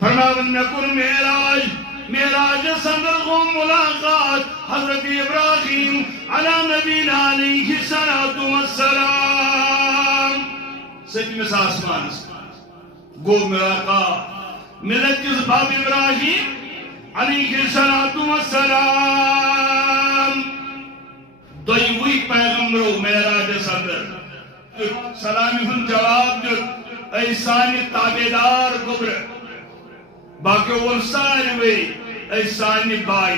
فرماون میں کن معراج صدر کو ملاقات حضرت ابراہیم علی نبینا علیہ السلام سچمس آسمان گو ملاقات ملت کس باب ابراہیم علیہ السلام دوئی پیغمبرو معراج صدر سلامی ہن جواب دیت اے سانی تابیدار گبر باقی وہ ساروی اے سانی بائی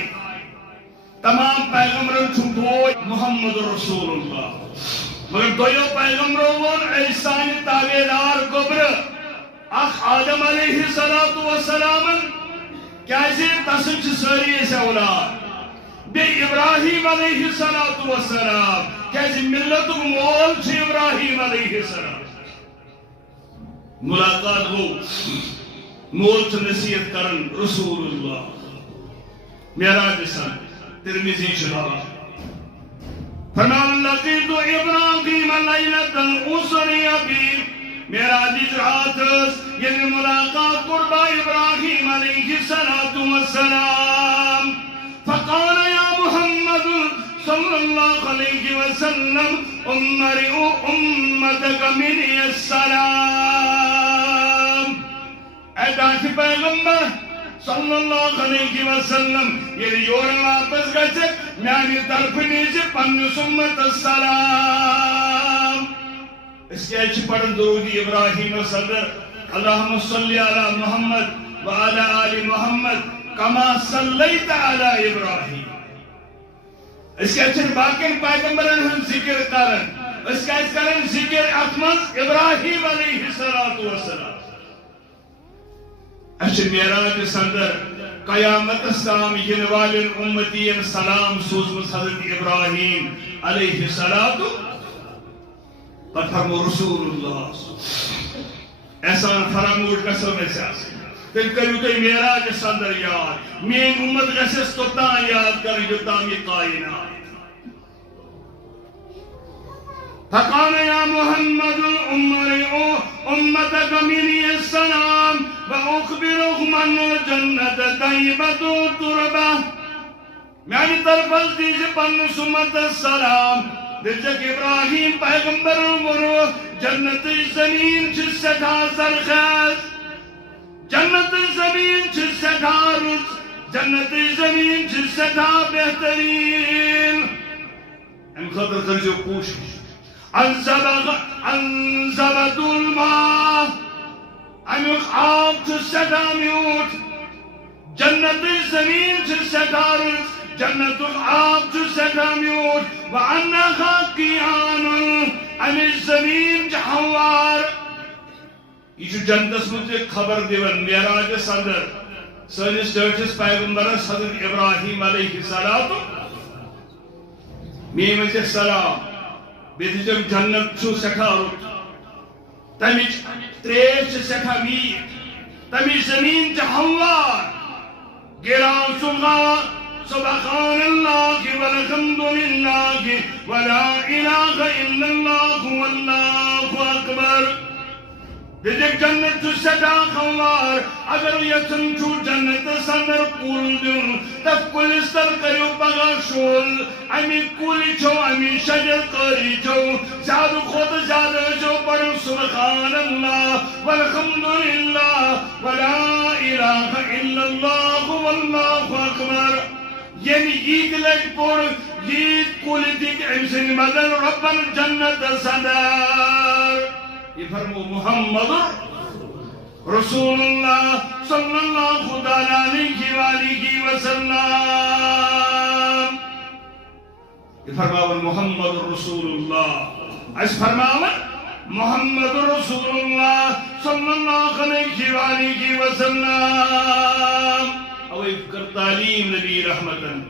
تمام پیغمبرن چھو بوئی محمد رسول اللہ مگر دویو پیغمبرن اے سانی تابیدار گبر اخ آدم علیہ السلام کیسے تسنچ ساری ایسے اولاد بے ابراہیم علیہ السلام کیسے ملت مول چھے ابراہیم علیہ السلام ملاقات ہو مول چھے نصیحت کرن رسول اللہ معراج سن ترمذی شراح فرمان لقیت ابراہیم لیلۃ الاسری بی معراج رات یعنی ملاقات قربا ابراہیم علیہ السلام فقال یا محمد صلی اللہ علیہ وسلم امرئ امتک منی السلام اے داخل پیغمبر صلی اللہ علیہ وسلم یہ یور واپس گئے میانی طرف نیچے پنس امت السلام اس کے اچھ پڑھن درودی ابراہیم صدر اللہم صلی علی محمد وعلی آل محمد کما صلیت علی ابراہیم اس کے اچھ باقین پیغمبرن ہم ذکر کرن اس کے اچھ کرن ذکر اتمنز ابراہیم علیہ السلام اچھ معراج صدر قیامت اسلام ینوالن امتین سلام سوزمت حضرت ابراہیم علیہ السلام فرمو رسول اللہ احسان فراموش قسم ایسے آسے تل کریو تو معراج صدر یاد مین امت گسس تو تا یاد کری جو تامی قائنات فقال یا محمد امتک منی السلام واخبرهم ان الجنت طیبت تربہ میانی طرف دیجے پن سمت السلام دلچک ابراہیم پیغمبر مرو جنت زمین چھ سکھا سرخیز جنت زمین چھ سکھا رز جنت زمین چھ سکھا بہترین ان خطر کر جو کوشش انزبت الماء امیق آب چھ سکھا میوٹ جنت زمین چھ سکھا رز جنت آب چھ سکھا میوٹ وعنہا قیان امی زمین جہوار یہ جو جنتس مجھے خبر دیون معراج صدر سنس چرچس پیغمبر حضرت ابراہیم علیہ السلام میمج السلام بیدی جنت چھو سکھا رٹ تمیج تریش سکھا میر تمیج زمین جہوار گران سنگا سبحان اللہ والحمد للہ ولا الہ الا اللہ واللہ اکبر دیکھ جنت تو سدا خوار اگر یسن چھو جنت سندر کول دن تب کل سر کریو بگا شول امی کولی چھو امی شجر کری چھو زیاد خود زیاد جو پر سبحان اللہ والحمد للہ ولا الہ الا اللہ واللہ اکبر یعنی عید لگ پور عید کولی دیکھ امسن مدن ربن جنت صدر یہ فرمو محمد رسول اللہ صلی اللہ علیہ وآلہ وسلم یہ فرماون محمد رسول اللہ اس فرماون محمد رسول اللہ صلی اللہ علیہ وآلہ وسلم اوہ فکر تعلیم نبی رحمتن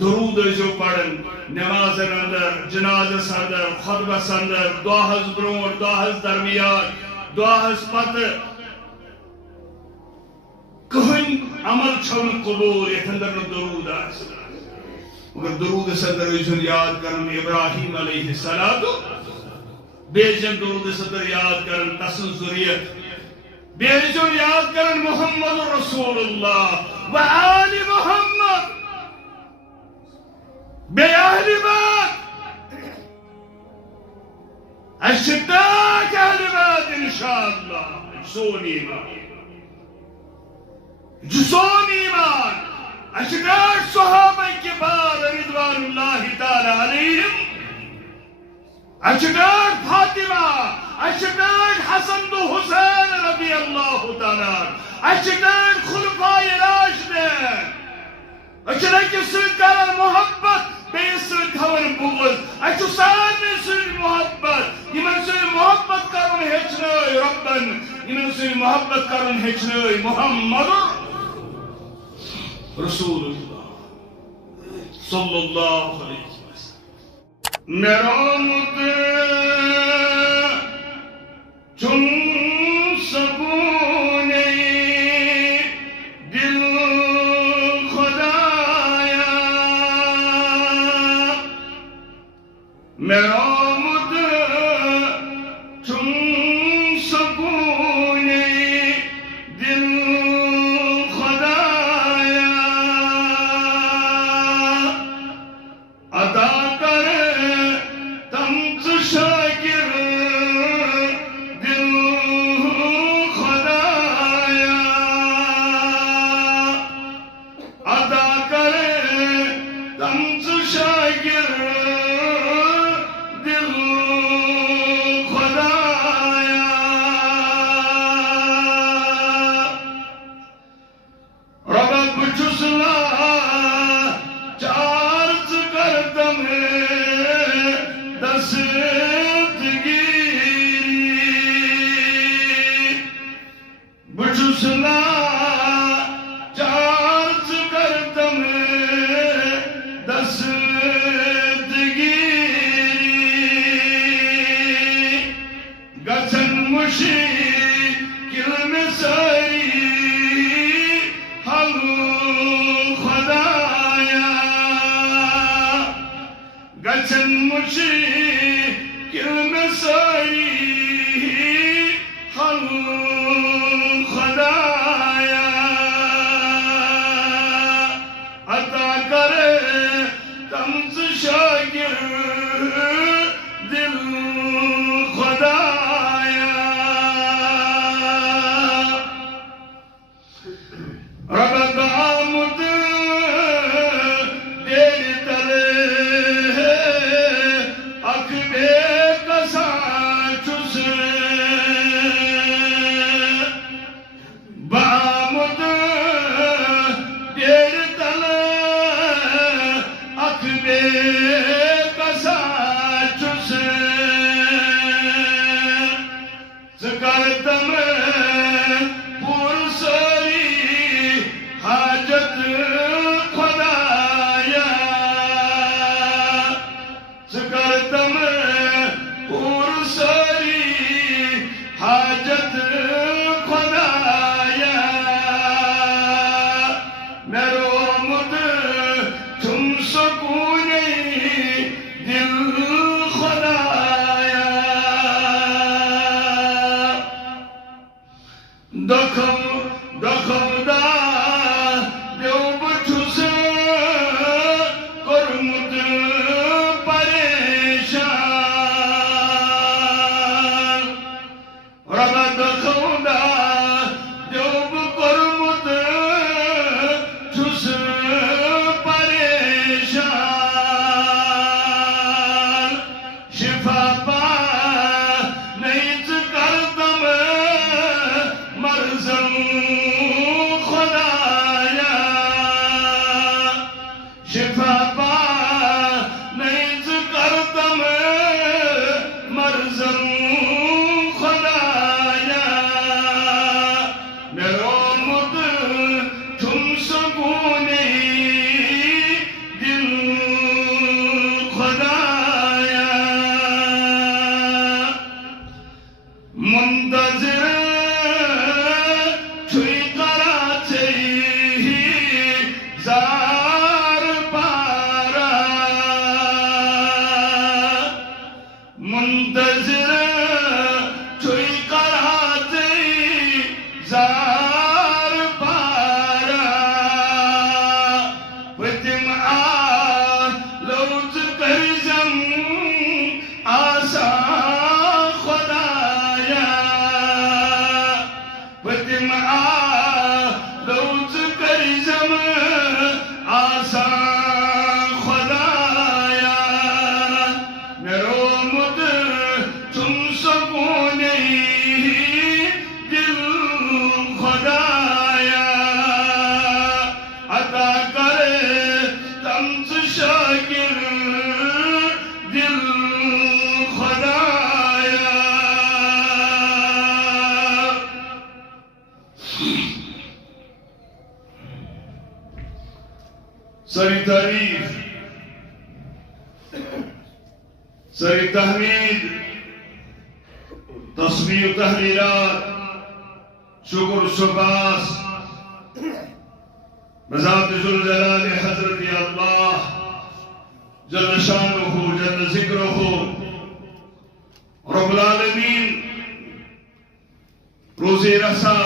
درود جو پڑھن نماز اندر جنازہ اندر خطبہ اندر دعاہز برون دعاہز درمیان دعاہز پت کہیں عمل چھون قبول یہ اندر درود آس مگر درود اندر اسن یاد کرن ابراہیم علیہ السلام بیجن درود اندر یاد کرن تسن ذریعت بیرجون یاد کرن محمد رسول اللہ و آل محمد بے اہل بیت اشتاق اہل بیت انشاءاللہ سون ایمان جسون ایمان اشتاق صحابہ کبار رضوان اللہ تعالی علیہم اشتاق فاطمہ اشتاق حسن و حسین رضی اللہ تعالی اشتاق خلفائے راشدین اشتاق سرکار محبت بیسر کھون بغض اچھو سارے سر محبت یمن سر محبت کرن ہچنائی ربن یمن سر محبت کرن ہچنائی محمد رسول اللہ صلی اللہ علیہ وسلم میرا مدد چون سکونے دل خدایا میرا تم لوز کرزم آسان خدایا نرومد چون سکونی دل خدایا عطا کرے تمز شاکر دل خدایا سری تعریف سری تحمید تصویر تحلیلات شکر سپاس بذات ذوالجلال حضرت اللہ جل شانہ جل ذکرہ رب العالمین روزی رسا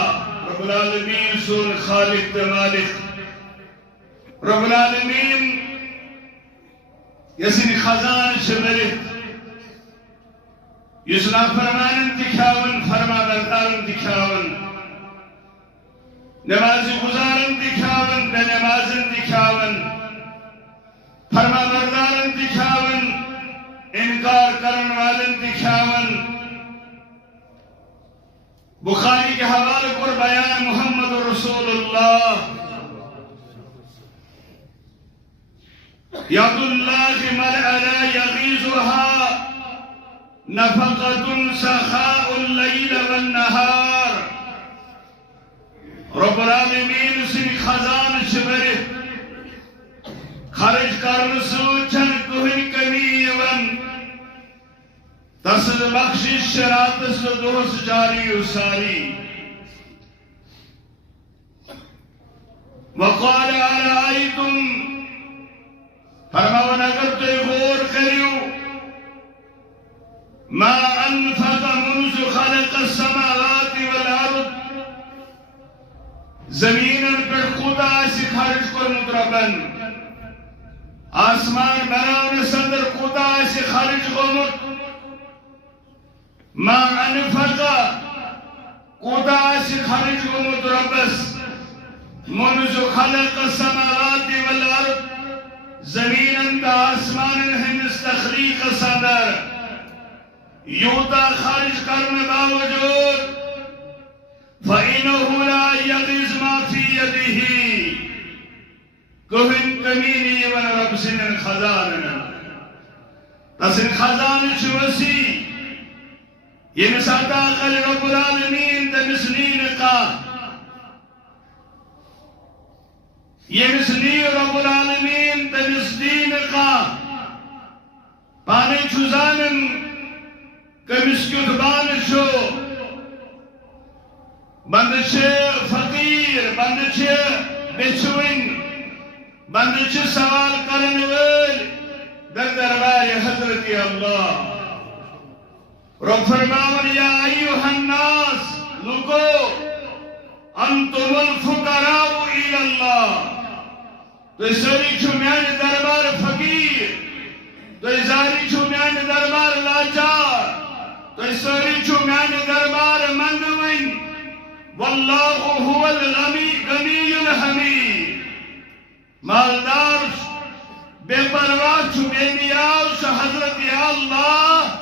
رب العالمین سون خالق مالک رب العالمین یسن خزان شمرت یسنا فرمان انتخابن فرما بردار انتخابن نماز گزار انتخابن بے نماز انتخابن فرما بردار انتخابن انکار کرن وال انتخابن بخاری کے حوالے پر بیان محمد رسول اللہ ید اللہ ملأ لا یغیزها نفقة سخاء اللیل والنہار رب العالمین سن خزان شبرت خرج کرن سوچن کوئی کمی ون تسد بخشش شرات دوست جاری و ساری وقال ارائیتم فرماون اگر تو غور کریو ما انفق منذ خلق السماوات والارض زمین پر خدا سے خرج کر مطربن آسمان بناون صدر خدا سے خرج کو ما انفق خدا سے خرج کو مطربس منذ خلق السماوات والارض زمین انت آسمان ہندس تخلیق صدر یوتا خارج کرنے باوجود فَإِنَهُ لَا يَغِزْ مَا فِي يَدِهِ کوہن کمینی ون رب سنن خزاننا تسن خزان چوسی یہ مساتا قل رب العالمین تمسنین کا یہ مسنی رب العالمین تمسنین کا پانے چوزانن کمس کتبان شو بندش فقیر بندش بچوین بندش سوال کرنے ویل در دربار حضرت اللہ رب فرماون یا ایوہ الناس لکو انتم الفقراء الى اللہ تو ساری چھو میان دربار فقیر تو ساری چھو میان دربار لاچار تو ساری چھو میان دربار مندوین واللہ هو الغنی الحمید مالدار بے پرواہ چھو بے نیاز حضرت اللہ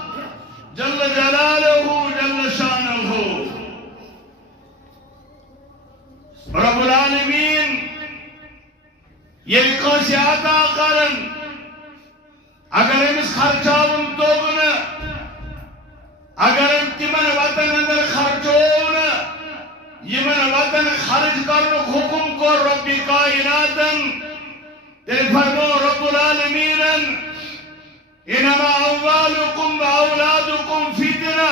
جل جلالہ جل شانہ رب العالمین یہ کوئی عطا کرن اگر امس خرچاون توگن اگر تمن وطن اندر خرچون یمن وطن خرچ کرن حکم کو رب کائناتن تیل فرمو رب العالمین انما اوالکم و اولادکم فتنہ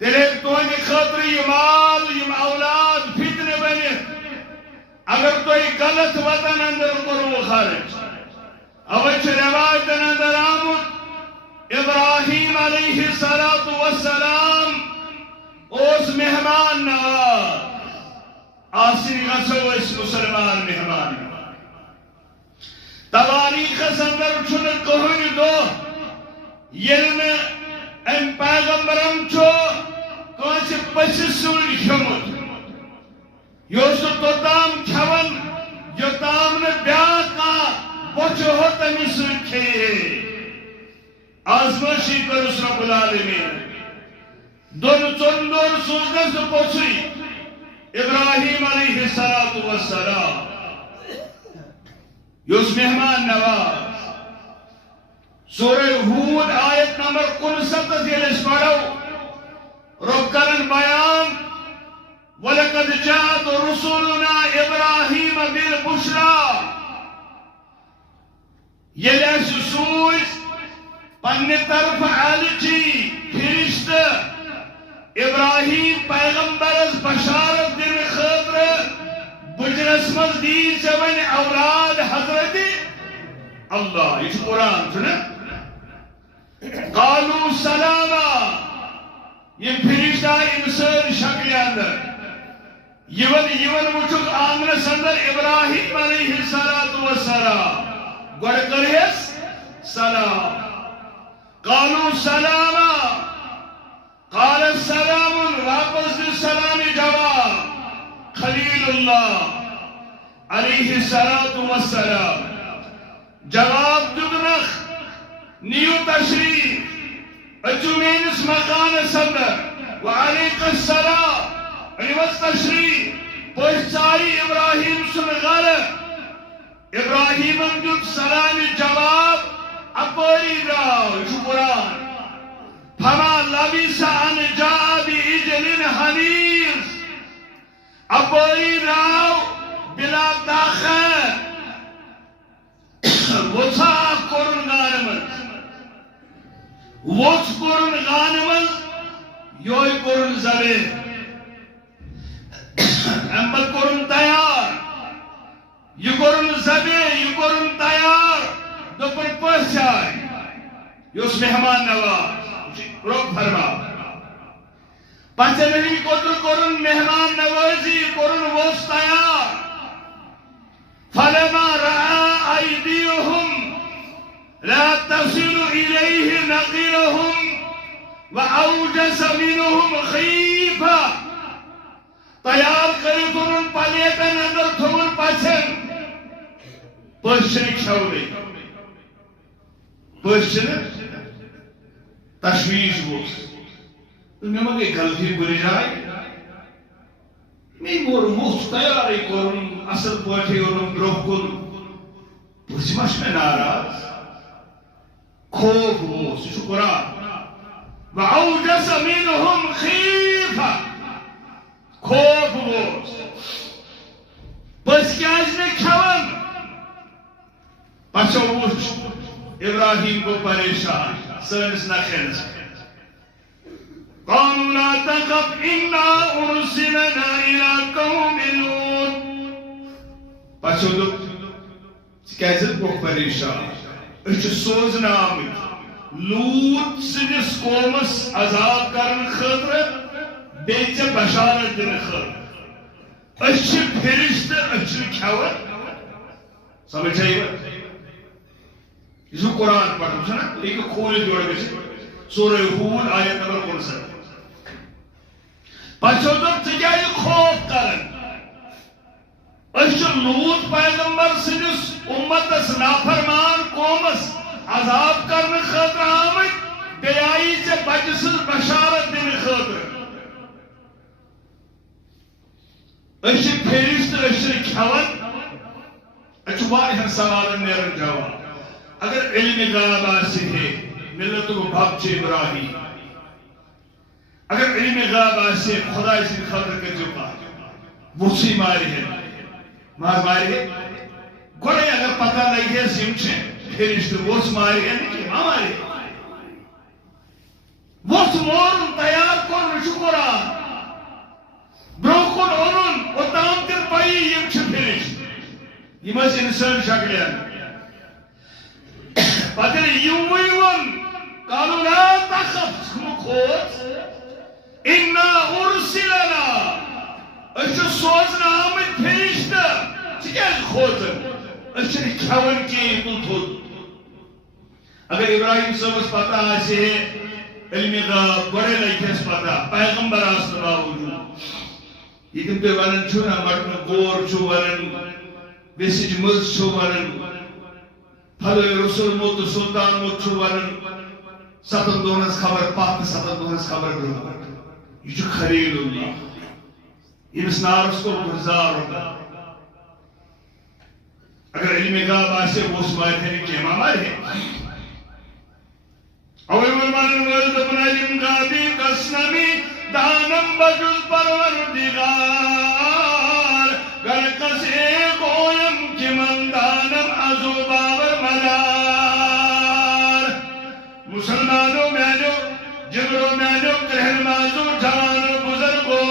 تیل ایک توہنی خطر مال یم اولاد فتنہ بنے اگر تو ایک غلط وطن اندر کرو خارج اوچ روایتن اندر آمد ابراہیم علیہ السلام اس مہمان نواز آسنی غصو اس مسلمان مہمان تواریخ اندر چھن کہنی دو یلن ام پیغمبرم چھو کونچ پچھ سوئی شمد یہ توتام کھیون یوتام نے بیاکھ بوچھو ہو تمس کھیے آزمائشی کرس رب العالمین دون چون دور سوزنس پوچھی ابراہیم علیہ السلام یوس مہمان نواز سورہ ہود آیت نمبر 59 یل پڑھو رب کرن بیان وَلَقَدْ جَاءَتْ رُسُلُنَا إِبْرَاهِيمَ بِالْبُشْرَى یل اس سوز پنہ طرف علچی فرشت ابراہیم پیغمبرس بشارت دن خاطر بجرس مز دی ون اولاد حضرت اللہ یہ قرآن سنا قالوا سلاما یہ فرشتہ انسان شکل اندر یون وچک آنگنس اندر ابراہیم علیہ السلام گوڑ کرہس سلام قالوا سلاما قال السلام واپس السلام جواب خلیل اللہ علیہ السلام جواب دگنخ نیو تشریف اچو مینس مکان سندر وعلیک السلام ریوز تشریف پوچھاری ابراہیم سن غر ابراہیم امجد سلام جواب اپوری راو شکران فما لبس ان جاء بعجل حنیظ اپوری راو بلا تاخیر وچھا کرن غانمز وچھ کرن غانمز یوی کرن زبے امبل کرن تیار یہ کرن زبے یہ کرن تیار دوپر پہچائی یوس مہمان نواز روک فرما پچھلے قدر کرن مہمان نوازی کرن ووس تیار فلما رأى أيديهم لا تصل إليه نقيرهم وأوجس منهم خيفة تیار کری کرن پلیتن اندر تھون پچھن پشن کھولی پشن تشویش بوس میں مگے غلطی بری جائے میں مور مفت تیاری کرن اصل پوٹھی کرن دروہ کن پرسمش میں ناراض خوف بوس شکران وعوجس منهم خیفہ خوف بوس بس کیاز نے کھون پچھو وچ ابراہیم کو پریشان سنس نخنس قالوا لا تخف إنا أرسلنا إلى قوم لوط پچھو دو کیازت کو پریشان اچھ سوزنا آمد لوط سنس قومس عذاب کرن خطر بیچ بشارت دن خطر اچھ پھرشت اچھ کھوت سمجھ آئیے اس کو قرآن پڑھو سنا ایک کھولے جوڑے گئے سورہ ہود آیت نمبر 59 پچھو دن تجائی خوف کرن اچھ لوط پیغمبر سنس امتس نافرمان قومس عذاب کرن خطر آمد بیائی سے بجسل بشارت دن خطر اچھ پھرشت اچھ کھوت اچھ واریہن سوالن نیرن جواب اگر علم غاب آسی ہے ملت کو بھاپچے ابراہیم اگر علم غاب آسی خدا اسی خطر کر جو پا وچی ماری ہے ماری ہے گوڑے اگر پتہ لگی ہے سمچے پھرشت وچ ماری ہے نہیں ہماری وچ مورن تیار کن شکران بروکن اونن و تام کر پائی یم چھ پھرشت یہ مز انسان شکل ہے پتر یویون قالوا لا تخف خوت انا ارسلنا اچھ سوزنا آمد پھرشت چکیز خوت اچھ کھون کی تلتھود اگر ابراہیم صاحب پتہ آسے علم غاب بڑے لئیس پتہ پیغمبر آستا باوجود یہ تم ون نا مٹن گور ون ویسج مز ون پھل رسول موت سلطان موت ون 7 دہن خبر پتہ 7 دہن خبر برہ یہ خلیل اللہ یمس نارس کو گزار اگر علم غاب آسے وہ اس مارے نے کیما مارے اوے ورمان ولد ابن علم غابی قسمی دانم بجز پروردگار گر کسے گویم کی من دانم ازو باور مدار مسلمانوں میانو جبرو میانو کرہن مازو جانو بزرگو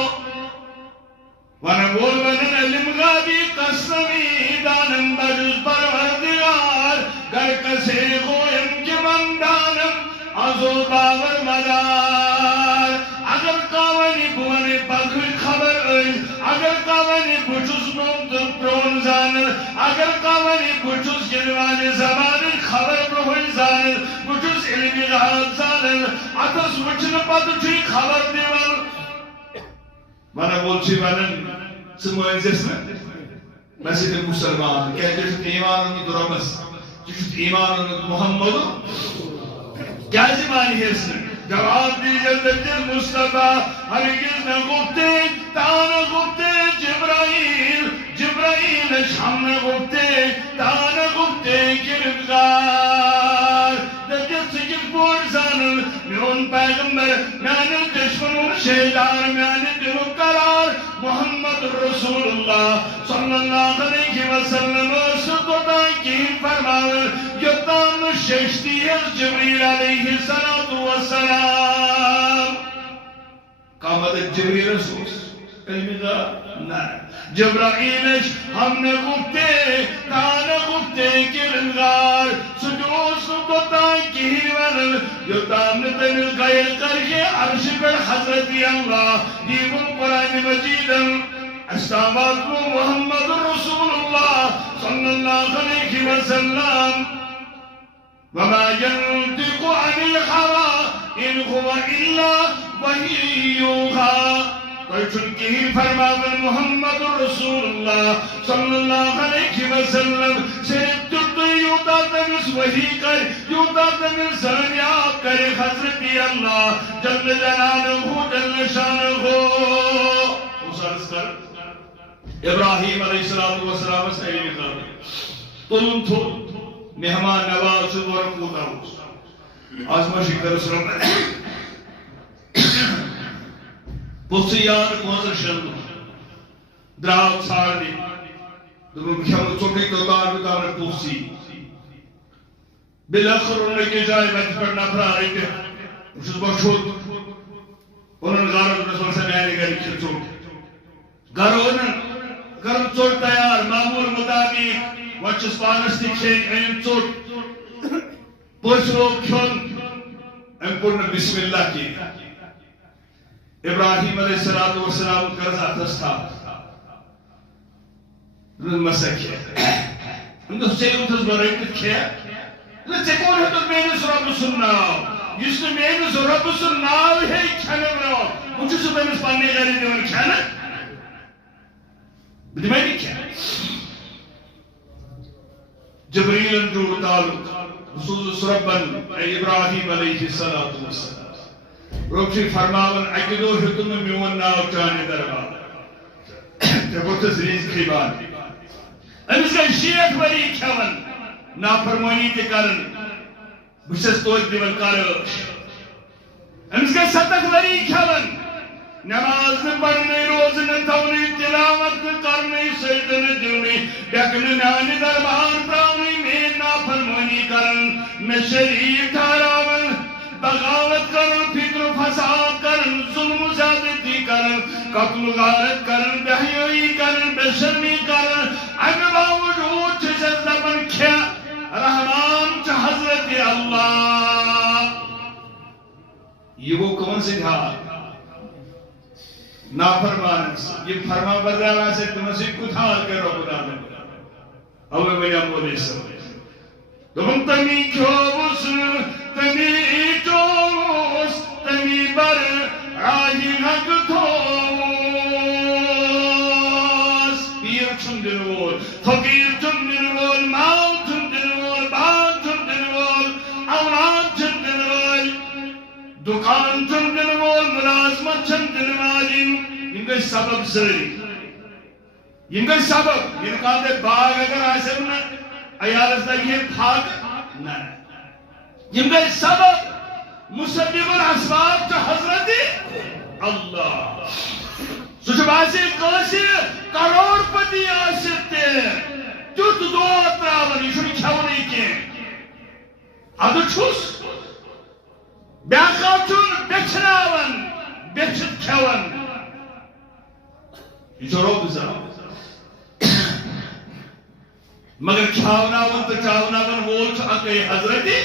ونقول ونن علم غابی قسمی دانم بجز پروردگار گر کسے گویم کی من دانم ازو باور مدار اگر کاونی بوانی پاکوی خبر ایز اگر کاونی بچوز نوم پرون زانر اگر کاونی بچوز جنوانی زبانی خبر بروی زانر بچوز علمی غاب زانر اتس وچن پتو چوی خبر دیوال مانا بولچی ونن سموین زیسنا مسجد مسلمان کیا جشت ایمان انو درمس جشت ایمان انو محمد کیا زمانی ہے اس نے جواب دی جلد مصطفیٰ ہرگز نہ گفتے تانا گفتے جبرائیل شام نہ گفتے تانا گفتے گرفتار دجت سکت پور زانل میون پیغمبر میانے دشمنون شیدار میانے دلو قرار محمد رسول اللہ صلی اللہ علیہ وسلم سکتا کی فرماول یتان ششتی ہے جبریل علیہ السلام قامت جبریل رسول کلمی دا نا جبرائیلش ہم نے گفتے تانا گفتے گرنگار سجوز سکتا کی ونل یتان دنل قیل کرکے عرش پر حضرت اللہ دیون قرآن مجیدن استعمال محمد رسول اللہ صلی اللہ علیہ وسلم وما ينطق عن الهوى إن هو إلا وحي يوحى چونکہ فرماون محمد رسول اللہ صلی اللہ علیہ وسلم صرف ترد یوتا تمس وحی کر یوتا تمس سرنیات کر حضرت اللہ جل جلالہ جل شانہ مسارس کر ابراہیم علیہ السلام سے علمی قابل تلن تھو مہمان نواز ورقو داؤس آزماشی کر سرم پوسیان کوزر شند دراؤ ساردی دبو بکھم چوٹی تو دار بتاور پوسی بالاخر انہوں کے جائے بیٹھ پر نفرہ رہی تھے مجھے بخشود انہوں نے غارت رسول سے میانے گھر کھل چوٹ گھر چوٹ تیار معمول مطابق وچس پانستی کھین این چوٹ پوچھ لوگ کھن ان پورن بسم اللہ کی ابراہیم علیہ السلام کرزا تستا مسا کیا انہوں سے اتس برائیت کیا لچے کون ہے تو مینس رب سنناو جس نے مینس رب سنناو ہے کھانا براؤ مجھے سے مینس پانے گا نہیں دیوان کھانا بدی میں نہیں کیا جبریل انجور تعلق رسول سربن ابراہیم علیہ السلام روچی فرماون اکدو حتم میون ناو چانے دربار تبوتس ریز خیبان امس گئی شیعت وری کھون نافرمانی تے کرن بشس توج دیون کارش امس گئی ستک وری کھون نماز نے پڑھنے روز نے تھونی تلاوت کرنے سجدن دیونی بیکن میانی دربار پراؤنی میں نافرمانی کرن میں شریف ٹھہراون بغاوت کرن فکر و فساد کرن ظلم و زیادتی کرن قتل و غارت کرن بحیوئی کرن بے شرمی کرن اگر باوجود چیزیں زبن کیا رحمان چا حضرت اللہ یہ وہ کون سے کھا نافرمان یہ فرما بردارہ سے تمہیں کچھ حال کرو خدا میں اوہ میں بولے سب تم تمی کھوس تمی چوس تمی بر آہی حق تھوس چھن دن وول فقیر چھن دن وول مال چھن دن وول باغ چھن دن وول اولاد چھن دن وول دکان چھن دن وول ملازمت چھن دن والی ان کے سبب سری ان کے سبب ان کا باغ اگر آسے نا ایالت لگی پھاگ نہ ان کے سبب مسبب الاسباب جو حضرت اللہ سجباسی قاسر کروڑ پتی آستے تیت دو تراون یہ چھوڑی کھیونی کی ادو چھوس بیاکا چھون بچھناون بچھت کھیون یہ چھوڑو بزا مگر کھیوناون تو چاوناون وول چھو اکے حضرتی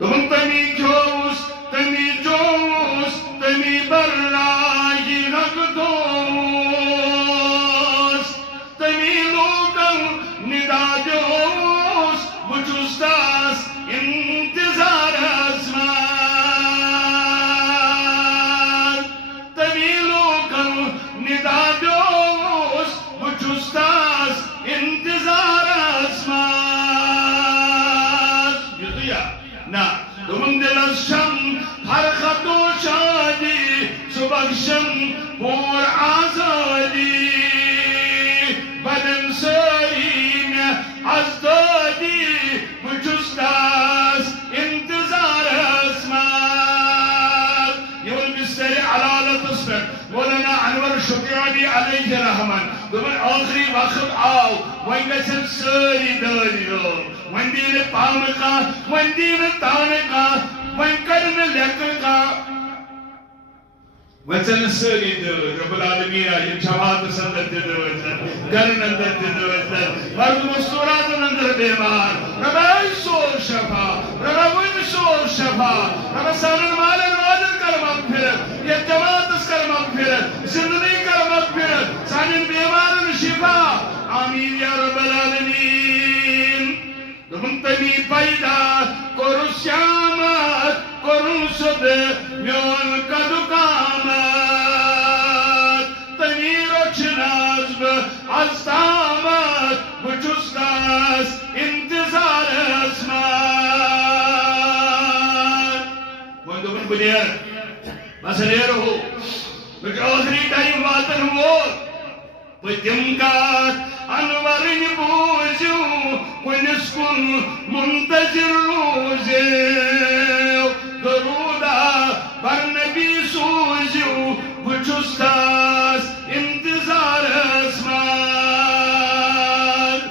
تم تمی کھوس تمی جوس تمی برائی رگ دوس تمی لوگن ندا جوس بچوستاس انتظار ازمان تمی لوگن ندا جوس بچوستاس انتظار ازمان یہ تو یا نا تم دل شم فرخت و شادی سبخشم پور آزادی بدن سری میں ازدادی بچستاس انتظار اسمال یہ بستر علالت اسفر مولانا انور شکرانی علیہ رحمان دمر آخری وقت آو وینگسن سری داری رو وندین پامکا وندین تانکا وینکرن لیککا وچن سری دور رب العالمین یہ جواب سندر دے وچن گرن اندر دے وچن مرد مستورات اندر بیمار رب ایسو شفا رب وینسو شفا رب سانن مالن واجن کر مغفرت یہ جماعت اس کر مغفرت زندگی کر مغفرت سانن بیمارن شفا آمین یا رب العالمین منتمی پیدا کرو سیامت کرو صد میون کدکامت تمی رچ نازب ازدامت بچستاس انتظار اسمان وندو من بنیر بس لیر ہو لیکن آخری ٹائم واتن ہو پتمکات انورن بوزیو ونس کن منتظر روزیو درودا بر نبی سوزیو بچستاس انتظار اسمان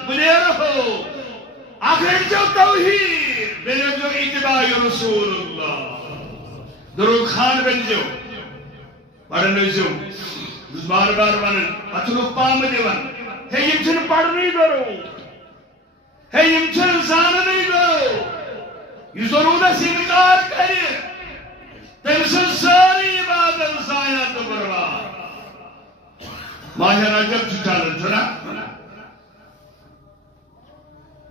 بلیر ہو آخر جو توحید بلیر جو اتباع رسول اللہ درود خان بن جو پڑھنے جو بار بار ونن اتلوک پام دیون ہے یم چھن پڑھنی کرو ہے یم چھن زاننی کرو یہ ضرورت انکار کرے تم سے ساری عبادت ضائع تو برباد ماہ رجب چالن چھنا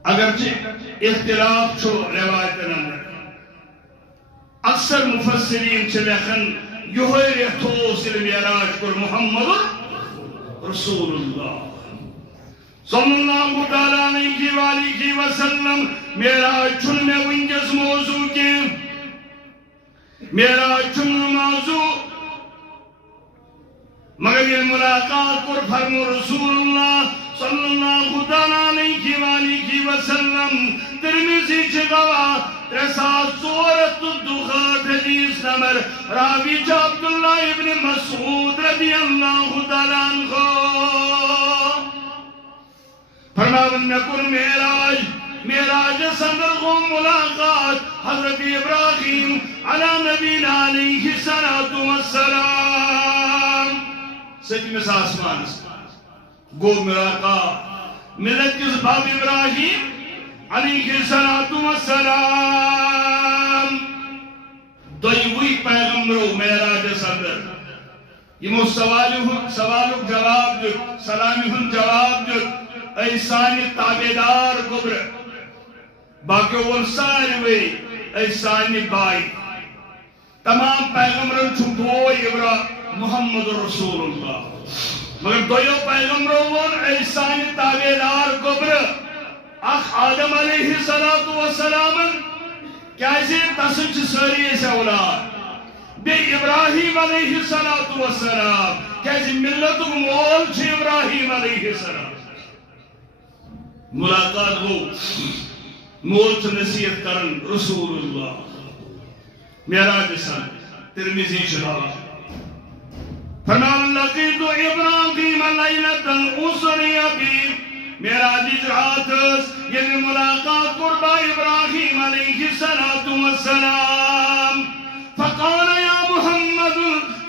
اگرچہ اختلاف چھو روایتن اندر اکثر مفسرین چھ لکھن یہوئی ریتھوس المعراج کر محمد رسول اللہ صلی اللہ علیہ وآلہ وسلم معراج چھن میں ونجز موضوع کے معراج چھن موضوع مگر یہ ملاقات پر فرمو رسول اللہ صلی اللہ علیہ وآلہ وسلم ترمذی چھگوا 304 الدخات حدیث نمبر راوی چا عبداللہ ابن مسعود رضی اللہ تعالیٰ عنہ فرماون میں کن معراج صدر کو ملاقات حضرت ابراہیم علی نبینا علیہ السلام سچ میں آسمان گو ملاقات ملت کس باب ابراہیم علیہ السلام دوئی پیغمبرو معراج صدر یمو سوالو جواب جت سلامی ہن جواب جت ای سانی تابیدار گبر باقی ون ساری وی ای سانی بائی تمام پیغمبرن چھو بوئی ابرا محمد رسول اللہ مگر دویو پیغمبرو ون اے سان تابعدار گبر اخ آدم علیہ السلام کیازِ تسن چھ ساری اس اولاد بے ابراہیم علیہ السلام کیازِ ملت مول چھ ابراہیم علیہ السلام ملاقات ہو مول چھ نصیحت کرن رسول اللہ معراج سن ترمذی شراح فرمان لقیت ابراہیم لیلۃ اسری بی معراج رات یعنی ملاقات قربا ابراہیم علیہ السلام فقال یا محمد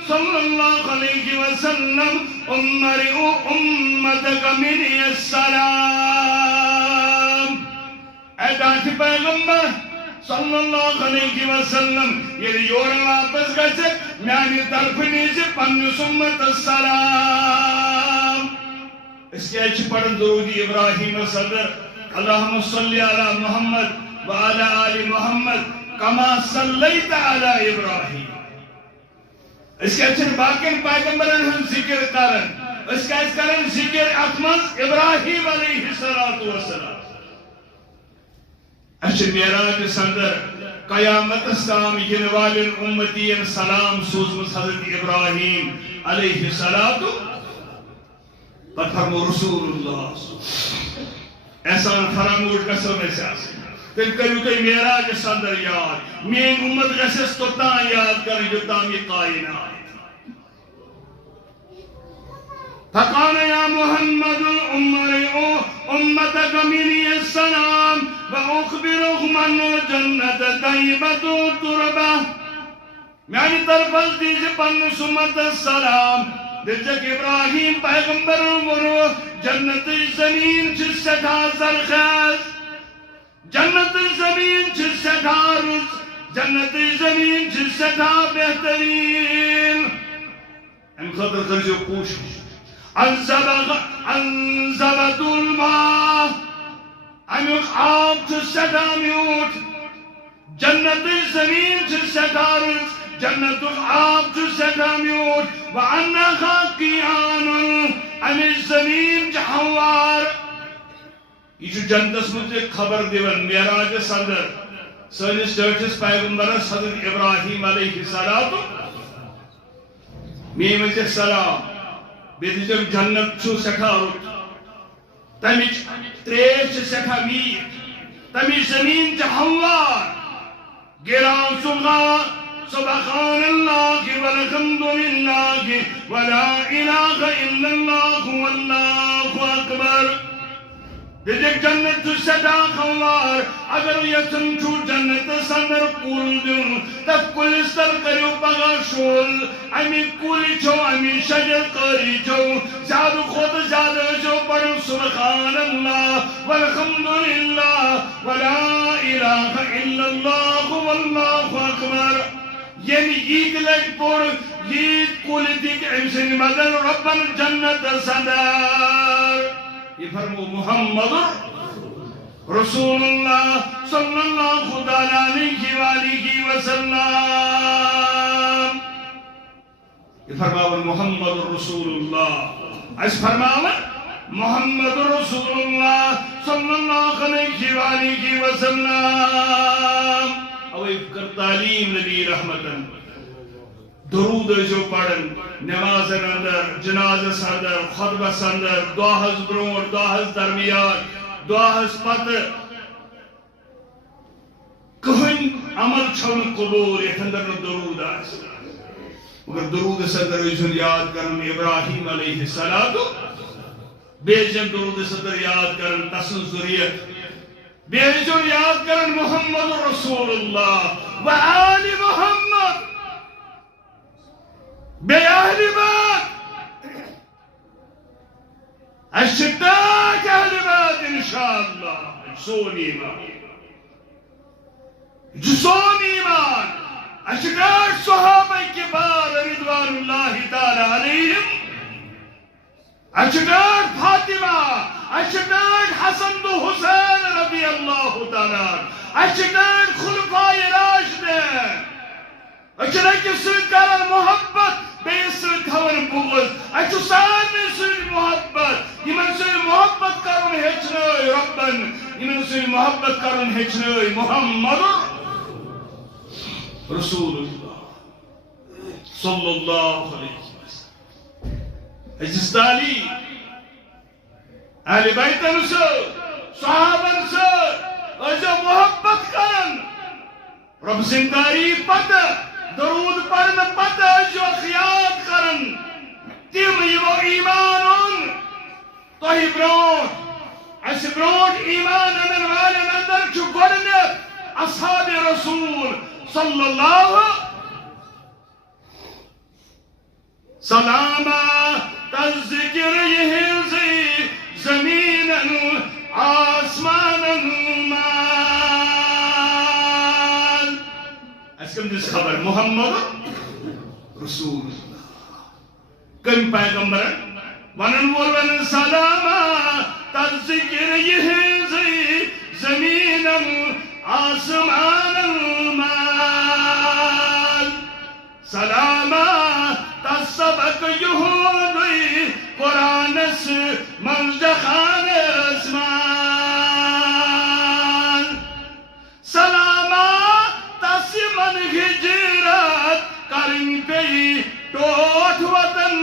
صلی اللہ علیہ وسلم امرئ امتک منی السلام اے دانت پیغمبر صلی اللہ علیہ وسلم یہ یور واپس گژھِ میانہ طرف نیز پننس امت السلام اس کے اچھ پڑھن درود ابراہیم صدر اللہم صلی علی محمد وعلی آل محمد کما صلیت علی ابراہیم اس کے اچھ باقین پیغمبرن ہم ذکر کرن اس کا اس کرن ذکر اتمز ابراہیم علیہ السلام اچھ معراج صدر قیامت استام ین والن امتین سلام سوزمت حضرت ابراہیم علیہ السلام پتہ فرمو رسول اللہ احسان فراموش گژھو میں سے تیل کریو تھی معراج صدر یاد مین امت گژھس توتان یاد کر یوتام یہ کائنات فقال یا محمد امرئ امتک منی السلام واخبرهم ان الجنت طیبۃ تربہ میانی طرف از دیجی پنس امت السلام دلچک ابراہیم پیغمبر ونو جنت زمین چھ سٹھا زرخیز جنت زمین چھ سٹھا رز جنت زمین چھ سٹھا بہترین ام خطر کرجو کوشش انزبت الماء امیوک آب چھ سٹھا میوٹ جنت زمین چھ سٹھا رز جنت آب چھ سٹھا میوٹ وعنہا قیان امی زمین چھ ہموار یہ جو جنت مجھے خبر دیون معراج صدر سنس چرچس پیغمبر حضرت ابراہیم علیہ السلام میمت السلام بیدیجم جنت چھو سکھا رت تمیچ تریش سکھا میٹ تمیچ زمین چھ ہموار گران سنگا سبحان اللہ والحمد للہ ولا الہ الا اللہ واللہ اکبر دیکھ جنت تو سٹھا خوار اگر یسن چھو جنت سندر کول دن تب کل سر کریو پگا شول امی کولی چھو امی شجر قری چھو زیادہ خود زیادہ چھو پر سبحان اللہ والحمد للہ ولا الہ الا اللہ واللہ اکبر یعنی عید لگ پور عید کولی دیکھ امسن مدن ربن جنت سندر یہ فرمو محمد رسول اللہ صلی اللہ علیہ وآلہ وسلم یہ فرماون محمد رسول اللہ اس فرماون محمد رسول اللہ صلی اللہ علیہ وآلہ وسلم اوہ کر تعلیم نبی رحمتاً درود جو پڑھن نماز اندر جنازہ اندر خطبہ اندر دعاہز برون دعاہز درمیان دعاہز پتہ کہن عمل چھون قبول یہ اندر درود آس مگر درود اندر ایسن یاد کرن ابراہیم علیہ السلام بیجن درود اندر یاد کرن تسن ذریعت بیجن یاد کرن محمد رسول اللہ و آل محمد بے اہل بات اشتاق اہل بات انشاءاللہ سون ایمان جسون ایمان اشتاق صحابہ کبار رضوان اللہ تعالی علیہم اشتاق فاطمہ اشتاق حسن و حسین رضی اللہ تعالی اشتاق خلفاء راشدین اچھا کہ سن کرن محبت بیس سن تھون بغض اچھا سارے سن صحابن یمن سن محبت کرن ہچنٲے محمد رسول اللہ صلی اللہ علیہ وسلم عزیز تعلی اہل بیتن سے صحابن سے ازو محبت کرن رب سن تعریف پتہ درود پڑھن پتہ ازو خیات کرن تم یمو ایمان تہ برونٹ اس برونٹ ایمان انن والن اندر چھ گۄڈنیتھ اصحاب رسول صلی اللہ سلاما تذکر یہنزی زمینن آسمانن مال اس کم دس خبر محمد رسول اللہ کم پیغمبر ونن ورن سلاما تذکر یہنزی زمینن آسمانن مال سلاما تصبق یہودی قرآنس منجخان اسمان سلاما تسمن ہجرت کرن پی ٹوٹ وطن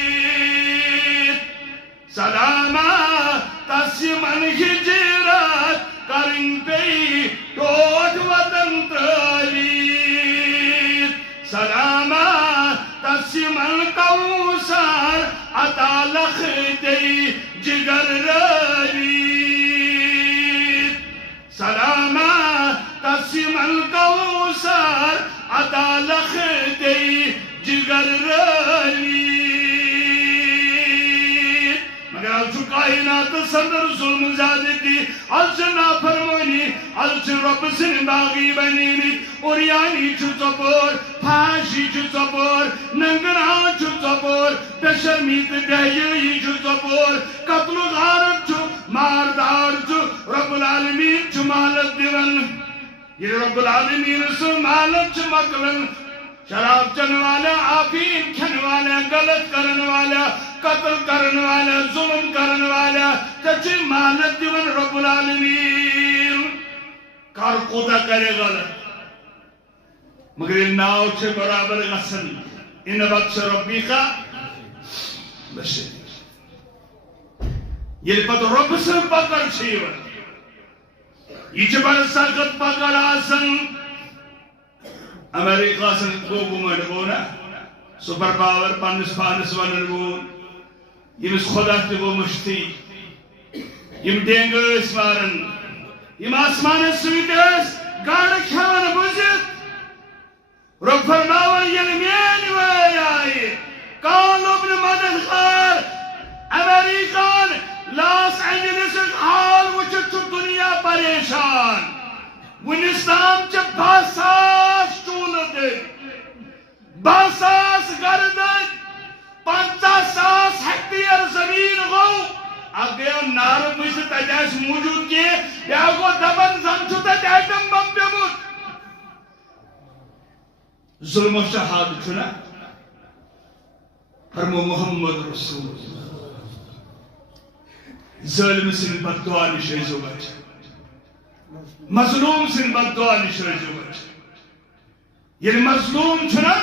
ترائیت سلاما تسمن ہجرت کرن پی ٹوٹ وطن ترائیت سلاما تسمن کوثر عطا لختی جگر روید سلاما تسمن کوثر عطا لختی جگر روید مگر الچو کائنات صدر ظلم زیادتی الچو نافرمانی الچو رب سن باغی بنیمی اوریانی چھو چپور پھاشی چھو چپور ننگنا چھو چپور بشرمیت بہیئی چھو چپور قتل و غارت چھو ماردار چھو رب العالمین چھو مالت دیون یہ رب العالمین سے مالت چھو مکلن شراب چن والا آفین کھن والا غلط کرن والا قتل کرن والا ظلم کرن والا تچی مالت دیون رب العالمین کار قودا کرے غلط مگر ان ناو چھے برابر غسن ان بخش ربی کا بشر یہ پت رب سے پکڑ چھیون یہ چھے بر سخت پکڑ آسن امریکہ سن گوگو مڈبونا سپر پاور پانس پانس ونرگون یمس خدا تگو مشتی یم ڈینگ اس مارن یم آسمان سویدس گاڑ کھیون بزت رب فرماون یل مین وی آئی کان ابن مددخار امریکان لاس اینجلس حال وچت دنیا پریشان ونستان چھ باساس چولت باساس گردن 50,000 ہیکٹیر زمین گو اگر نار بجھ تجاش موجود کیے یا گو دبن زنچو تجایتم بم بیمود ظلم و شہاد چھنا فرمو محمد رسول ظلم سن بددعا نشیزو بچ مظلوم سن بددعا نشیزو بچ یعنی مظلوم چھنا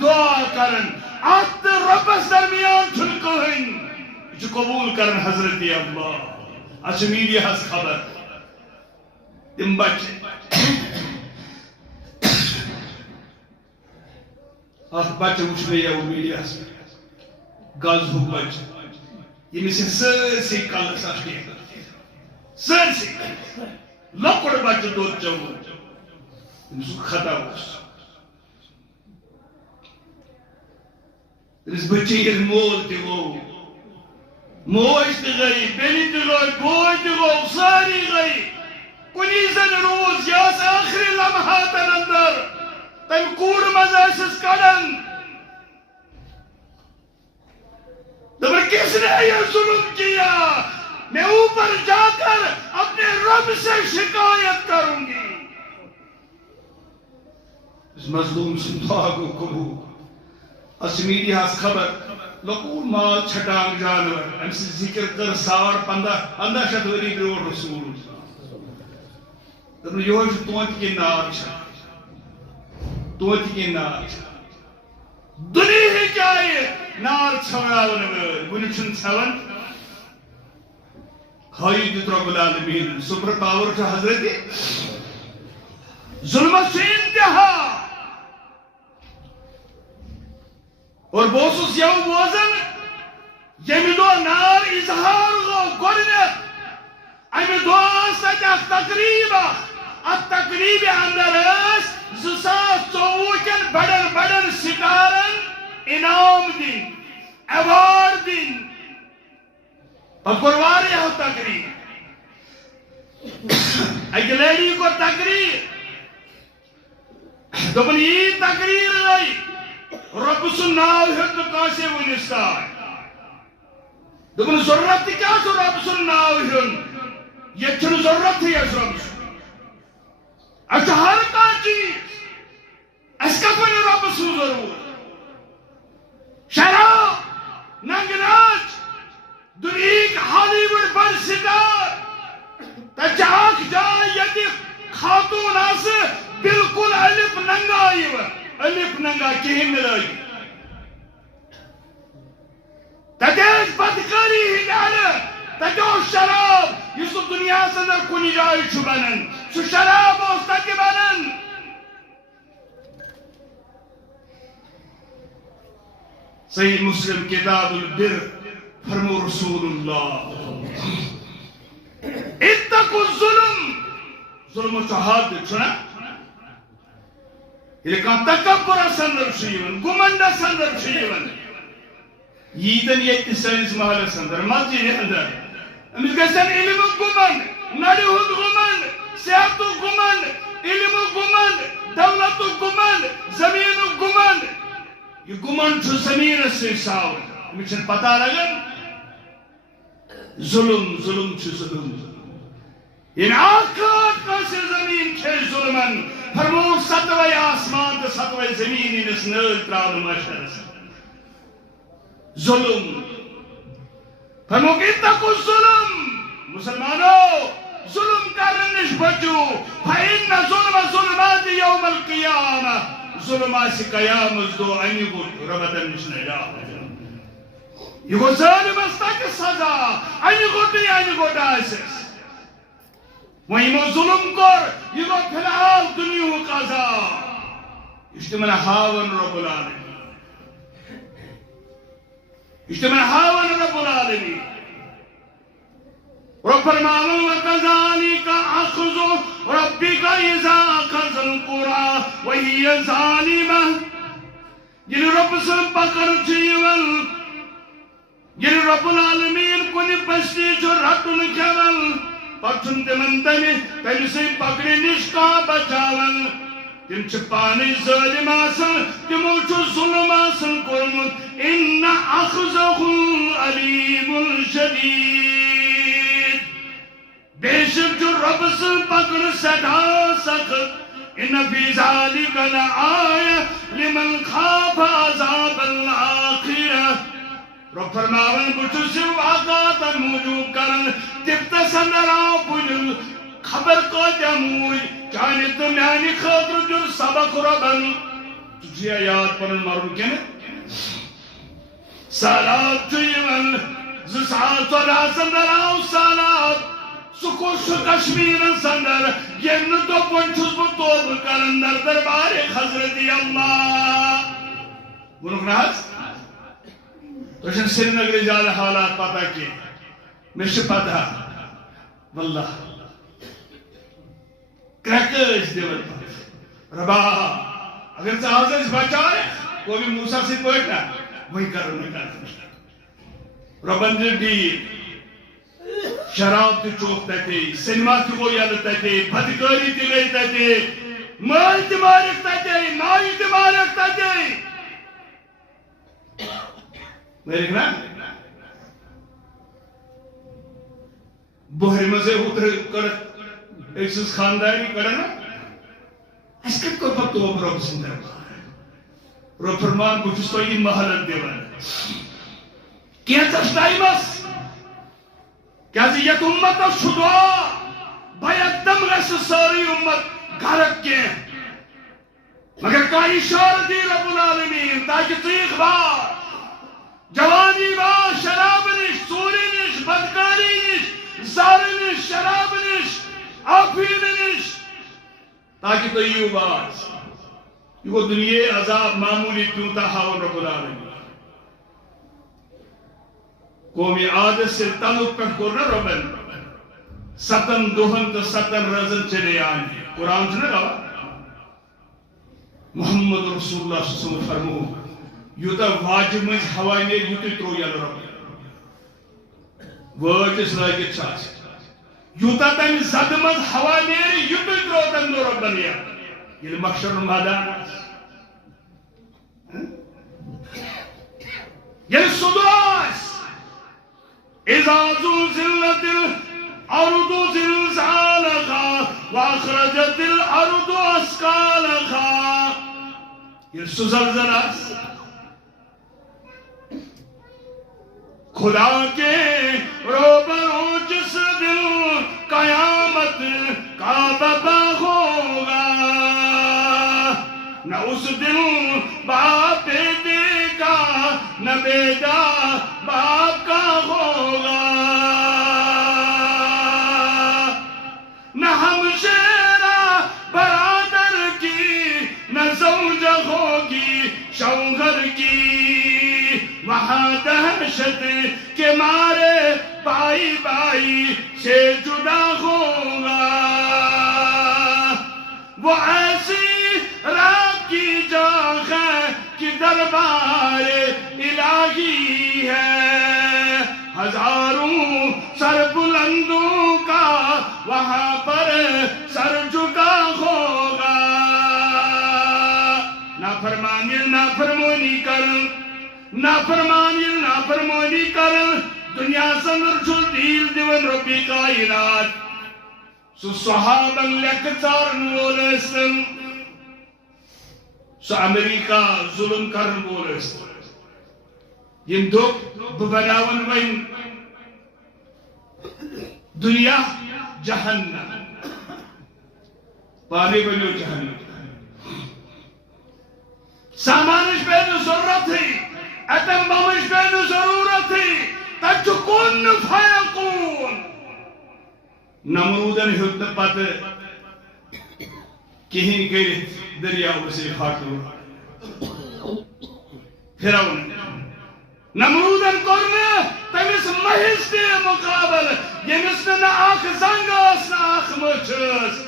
دعا کرن آت ربس درمیان چھن کہن جو قبول کرن حضرت اللہ اچھ میڈیا ہس خبر تم بچے آت بچے وچھنے یا وہ میڈیا ہس گاز ہو بچے یہ میں سے سرسی کال ساکھے سرسی لکڑ بچے دو چاہو انسو خطا ہوس اس بچے کے مول تے وہ موش تے گئی بیلی تے گئی بوئی تے گئی ساری گئی کنی زن روز یاس آخری لمحات اندر تم کوڑ مزاشس کڑن دبر کس نے یہ ظلم کیا میں اوپر جا کر اپنے رب سے شکایت کروں گی اس مظلوم سے دعا کو قبول اس میڈیا اس خبر لکول مال چھٹانگ جانور ام سے ذکر کر 1500 ؤری برونٛٹھ رسول دپن یہ توت کی نار توت کی نار دنیا جائے نار چھوڑاون ون چھوان خواہی دیت رب العالمین سپر پاور چھ حضرت ظلمت سے انتہا اور بوسس یو بوزن یمی دو نار اظہار گو گرنت امی دو آسد اخ تقریب ات تقریب اندر اس 2024 کن بڑن ستارن انعام دن ایوارڈ دن پکرواری ہو تقریب ایک لیڈی کو تقریب دپن یہ تقریر لئی رب سن ناو ہیت کاسے ونستان دپن ضرورت کیا تو رب سن ناو ہیت یہ چھن ضرورت ہی اس رب سن اچھا ہر کا چیز اس کا کوئی رب سن ضرور شراب ننگ ناچ دنیا ہالی ووڈ بڑ سٹار تجاک جائے یدی خاتون آس بالکل الف ننگا الف ننگا کہیں ملائی تجیز بدکاری ہی جانا تجو شراب یہ سو دنیا سندر کنی جائی چھو بنن سو شراب ہوستا کی بنن صحیح مسلم کتاب البر فرمو رسول اللہ اتقوا الظلم ظلم و حد چھنا یہ کان تکبر سندر شیون گمنڈ سندر شیون ییدن یہ سائنس محل سندر مسجد اندر امس گسن علم گمنڈ نڑی ہند گمنڈ صحت گمنڈ علم گمنڈ دولت گمنڈ زمین گمنڈ یہ گمنڈ چھو زمین سے ساون امس چھن پتہ لگن ظلم چھو ظلم ان آکات کاسی زمین کھے ظلمن فرمو ستوئی آسمان تا ستوئی زمین انس نل تراؤن مشہر ظلم فرمو اتقوا الظلم مسلمانو ظلم کرنش بچو فإن ظلم ظلمات یوم القیامہ ظلم آسی قیام از دو انی بود ربطن نشن اجاب یہ گو ظالم استا کی سزا انی گوٹی انی گوٹا ایسس وہی مو ظلم کر یہ گو پھلال دنیا قضا اشتمن ہاون رب العالمین اشتمن ہاون رب العالمین رب فرماون وَكَذَلِكَ أَخْذُ رَبِّكَ إِذَا أَخَذَ الْقُرَى وَهِيَ ظَالِمَةٌ یہ رب سن پکڑ چیول یہ رب العالمین کنی بستی جو رٹن کھیول پچھن تمن تمی سے پکڑی نشکا بچاول تم چھپانی ظالم آسن تمو چھو ظلم آسن کرمت ان اخذہ علیم شدید بے شک جو رب سن پکڑ سدا سخت ان فی ذالک لآیہ لمن خاف عذاب الآخرہ رب فرماون بچو سے واقعات موجود کرن تبتا سندر آو پجل خبر کو جموئی چاہنے تو میانی خاطر جو سبق ربن تجھے یاد پرن مرن کے سالات چوئیون زسال صدا سندر آو سالات سکوش کشمیر سندر یہ نتو پنچوز بطور کرن در دربار حضرت اللہ گنوک ناز تو شن سری نگری جال حالات پتا کی مش پتا واللہ کریکرز دیول ربا اگر چاہتا اس بچائے کوئی بھی موسیٰ سے پوئٹنا وہی کرو میں کرتا ربن دی شراب تی چوکتا تی سنما تی کوئی علتا تی بھتکاری تی لیتا تی مال تی مارکتا تی مائی تی مارکتا تی میرے کنا بہر مزے ہوتر کر ایک سس خاندانی کرنا اس کت کو پتو اب رب سندر رب فرمان بچس تو یہ محلت دیوان کینچس ٹائمس کیازِ یت امتس چھُ دعا بیدم گژھِ سٲرٕے امت گھرک کینٛہہ مگر کانٛہہ اِشارٕ دی رب العالمین تاکہ ژٕ بار جوانی بار شراب نش ژوٗرِ نش بدکاری نش زارٕ نش شراب نش آفیٖن نش تاکہ تُہۍ یِیِو باز یہ گو دنیا عذاب معمولی کیوٗتاہ ہاوُن رب العالمین قومی عادت سے تعلق پہ کوٚر نہ رۄبن 7 دۄہن تہٕ 7 رٲژن چلے آنہِ قرآن چھُنہ گواه محمد رسول اللہ صلی اللہ علیہ وسلم فرمو یوٗتاہ واجہِ منٛزۍ ہوا نیرِ یُتُے ترٛوو یلہٕ رۄبن وٲتِس لٲگِتھ چھُ آسان یوٗتاہ تمہِ زدٕ منٛز ہوا نیرِ یُتُے ترٛوو تمہِ دۄہ رۄبن یلہٕ ییٚلہِ محشر میدان آسہِ ییٚلہِ سُہ دۄہ آسہِ اذا زلزلت الارض زلزالها واخرجت الارض اثقالها یہ سو زلزلہ خدا کے روبرو جس دل قیامت کا بابا ہوگا نہ اس دل باپ بیٹے کا نہ بیٹا باپ کا ہوگا نہ ہمشیرہ برادر کی نہ زوجہ ہوگی شوہر کی وہاں دہشت کے مارے بائی بائی سے جدا ہوگا وہ ایسی رات کی جگہ ہے کہ دربار الہی ہے ہزاروں سر بلندوں کا وہاں پر سر جھکا ہوگا نافرمانی کرن دنیا سندر چھُ دیل دِوان رۄبی کائنات سُہ صحابن لیکھٕ ژارن وول ٲسِن سُہ امریکہ ظلم کرن وول ٲسِن یِم دوٚپ بہٕ بناون وۄنۍ دنیا جہنم پانے بنیو جہنم سامانش پہ نہٕ ضرورتھٕے ایٹم بمٕچ پہ نہٕ ضرورتھٕے تتہِ چھُ کُن فیکوٗن نمرودن ہیوٚت نہٕ پتہٕ کِہیٖنۍ کٔرِتھ دٔریاو سے پھاٹو فرعون نمرودن کوٚر نہٕ تٔمِس مٔہِس تہِ مُقابل ییٚمِس نہٕ نہ اکھ زنٛگ ٲس نہ اکھ مٔچھ ٲس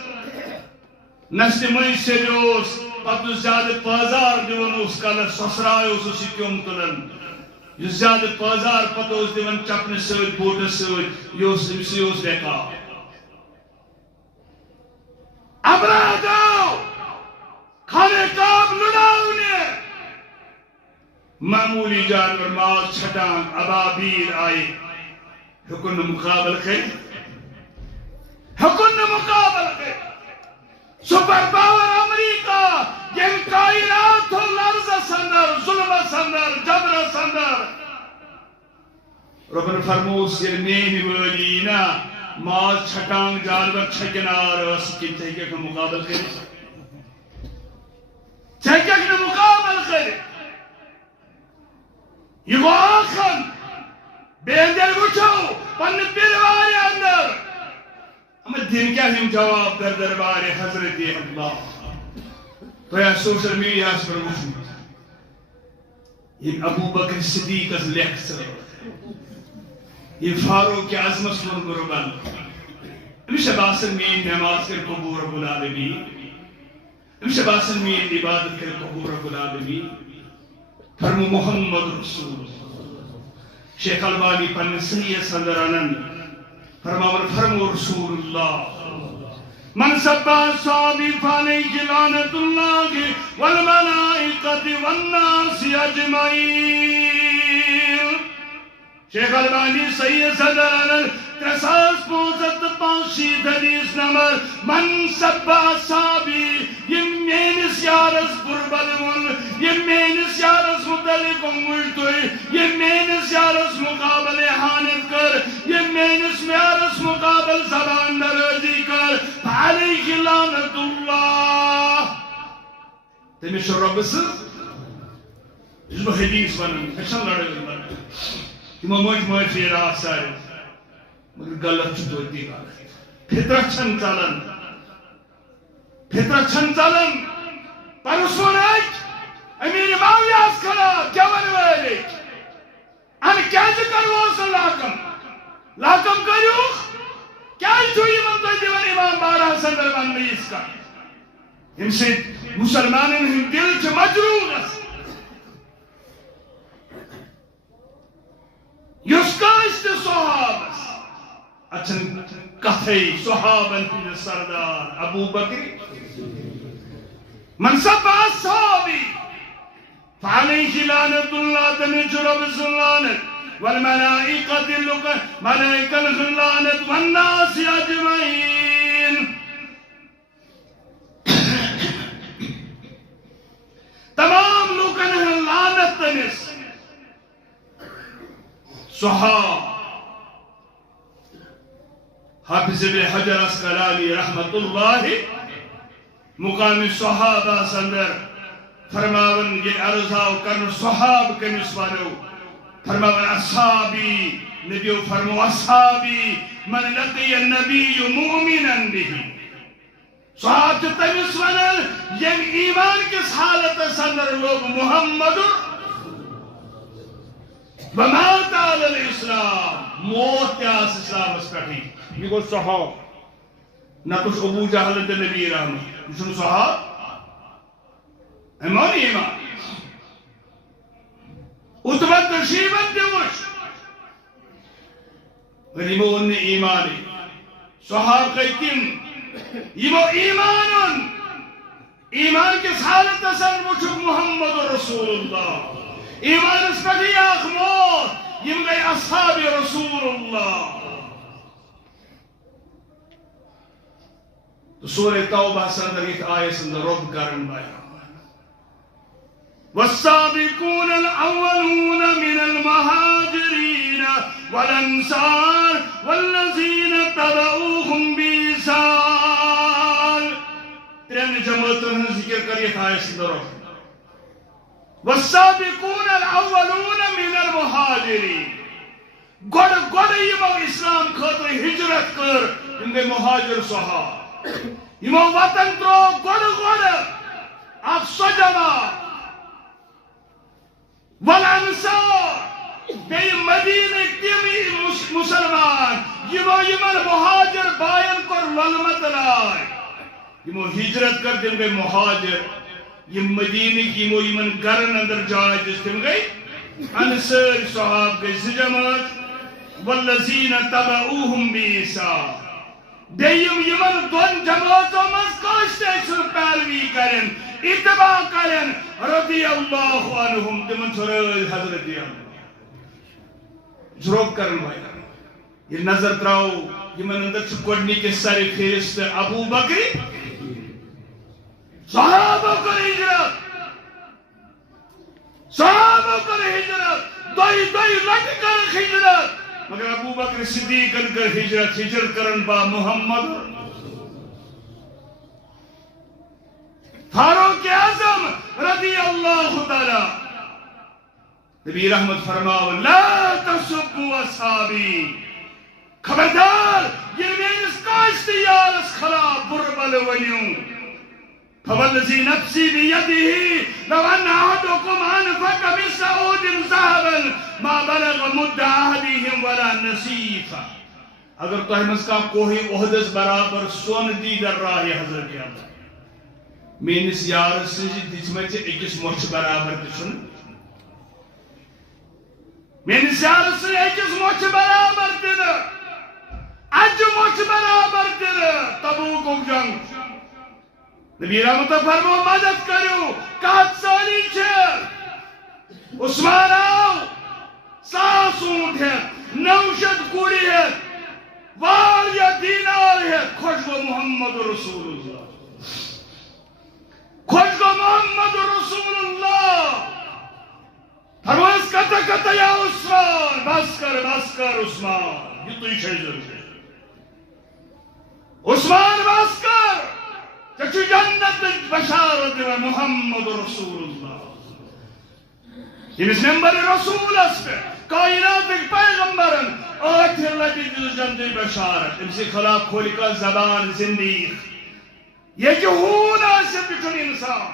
نہ چھِ مٔنٛزۍ سیٚدِ اوس پتہٕ یُس زیادٕ پٲزار دِوان اوس کلس سۄسراے اوسُس یہِ کیوٚم تُلان یُس زیادٕ پٲزار پتہٕ اوس دِوان چپنہٕ سۭتۍ بوٗٹس سۭتۍ یہِ اوس أمسٕے اوس بیکار ابرہہ درٛاو خانہ کعب لُڑاونہِ معمولی جانور ماز چھٹان ابابیل آئے ہیوٚکُن نہٕ مُقابل کٔرِتھ سپر پاور امریکہ ییٚمہِ کائنات تھوٚو لرزس اندر ظلمس اندر جبرس اندر رۄبن فرمووُس ییٚلہِ میٛٲنۍ وٲرۍ یی نا ماز چھٹان جانور چھکنار ٲس کِنہٕ ژٕ ہیٚککھ نہٕ مُقابل کٔرِتھ یہ گو آخن بیندر وچھو پن پیرواری اندر اما دن کیا ہم جواب در دربار حضرت اللہ تو یا سوشل میڈیا اس پر وچھو یہ ابو بکر صدیق از لیکھ سر یہ فاروق اعظم سن قربان ہمیشہ باسن مین نماز کر قبور رب العالمین ہمیشہ باسن مین عبادت کر قبور رب العالمین فرمو محمد رسول شیخ البانی پن صحیح صدرانن فرمو رسول اللہ من سبا صحابی فالیہ لعنت اللہ والملائکۃ والناس اجمعین شیخ البانی صحیح صدرانن 3565 حدیث نمبر من سب اصحابی یہ مینس یارس بربل ون یہ مینس یارس متعلق مجھتوئی یہ مینس یارس مقابل حانت کر یہ مینس یارس مقابل زبان نرازی کر علیہ لعنت اللہ تمہیں رب سے اس میں حدیث ونن ہشن لڑے تمہیں مجھ پھر آسار مگر غلط چھوٹی غلط فطرت چھن چلن پرسون امیر معاویہ کھڑا کیا ونوائے ان کیسے کرو سن لاکم کریو کیا چھوئی من تو دیوان امام بارہ سندر من نیس کا ان سے مسلمانن ہم دل چھ مجروح یس کاشت صحابہ اچھن کتھائی صحابن کی سردار ابو بکر منصب اصحابی فعلیہ لعنت اللہ تمہیں رب لعنت والملائکۃ ملائکہ لعنت والناس اجمعین تمام لوگن لعنت تمس صحاب حافظ ابن حجر اسقلانی رحمت اللہ مقام صحابہ سندر فرماون یہ عرضاو کرن صحاب کمس ونو فرماون اصحابی نبیو فرمو اصحابی من لقی النبی مؤمنا به صحاب تمس ونن یم ایمان کس حالت سندر لوگ محمد ومات علی الاسلام موت یاس اسلام اس کٹھی یہ گو صحاب نہ کچھ ابو جہل دے نبی رحمت کچھ صحاب ایمان ایمان اتبت تشریبت دیوش غریبون ایمانی صحاب قیتیم یمو ایمانن ایمان کس حالت سن وچھو محمد رسول اللہ ایمان اس پٹی آخموت یم گئی اصحاب رسول اللہ تو سورہ توبہ سندر ایک آیت سندر رب کرن بایا والسابقون الاولون من المہاجرین والانصار والذین تبعوهم بإحسان ترین جماعتن ذکر کریت آیت سندر رب والسابقون الاولون من المہاجرین گوڑ یمو اسلام خاطر ہجرت کر ان دے مہاجر صحاب یمو وطن ترو گوڑ اف سجما والانصار بے مدینہ تیمی مسلمان یمن مہاجر بائن کر للمت لائے یمو ہجرت کر دن بے مہاجر یہ مدینہ کی یمن گرن اندر جائے جس تم گئی انصار صحاب گئی سجمات والذین تبعوهم بإحسان دیم یمن دون جماعتوں مز کاشتے سر پیروی کرن اتباع کرن رضی اللہ عنہم تمن سرائے حضرت جروب کرن بھائی یہ نظر تراؤ یمن اندر چکوڑنی کے سارے فیرست ابو بکر صحابہ کر ہجرت دوئی لٹ کر ہجرت مگر ابو بکر صدیق کر ہجرت کرن با محمد فاروق اعظم رضی اللہ تعالی نبی رحمت فرماو لا تسبوا اصحابی خبردار یہ میرے کاشت یارس خراب بربل ونیوں فوالذی نفسی بیدہ لو ان احدکم انفق بسعود ذهبا ما بلغ مد احدہم ولا نصیفا اگر تو ہمس کا کوئی عہدس برابر سون دی در راہ حضرت اللہ مینس یارس دچمچ اکس موچ برابر دشن مینس یارس اکس موچ برابر دن اج موچ برابر دن تبوک جنگ نبی رحمت فرمو مدد کرو 7 سالی چھے عثمان آو 7 اونٹ ہے 900 کوڑی ہے خوش گو محمد رسول اللہ خوش گو محمد رسول اللہ فرمائس کتا کتا یا عثمان بس کر عثمان یہ تو ہی ضرور عثمان بس کر چچو جنت بشارت محمد رسول اللہ یمس ممبر رسول اس پہ کائنات پیغمبرن آخر لٹی دل جنت بشارت امسی خلاف کھولی کا زبان زندیق یہ کہ ہون آسے بچن انسان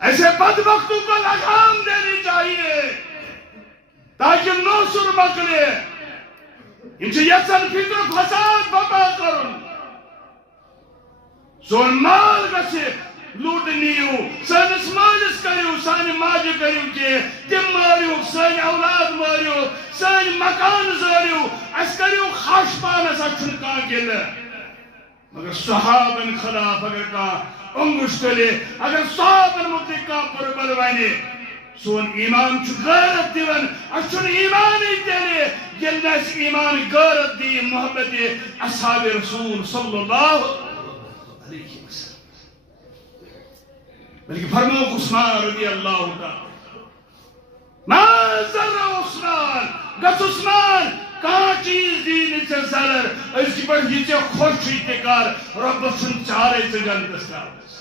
ایسے بدبختوں کو لگام دینی چاہیے تاکہ نوسر مکلے انچہ یسن فکر فساد بپا کرن سون مال گسے لوٹ نیو سانس مالس کریو سانی ماجی کریو کہ تم ماریو سانی اولاد ماریو سانی مکان زاریو اس کریو خاش پانس اچھن کان گلے مگر صحابن خلاف اگر کان انگوش تلے اگر صحابن مطلق کان پر بلوانے سون ایمان چو غیرت دیون اچھن ایمانی تیلے گلنس ایمان غیرت دی محبت اصحاب رسول صلی اللہ علیہ وسلم بلکہ فرمو عثمان رضی اللہ تعالی ما ذر عثمان گس عثمان کہاں چیز دین سے زرر اس کی پر یہ خوشی تکار رب سن چارے سے جنت سراؤس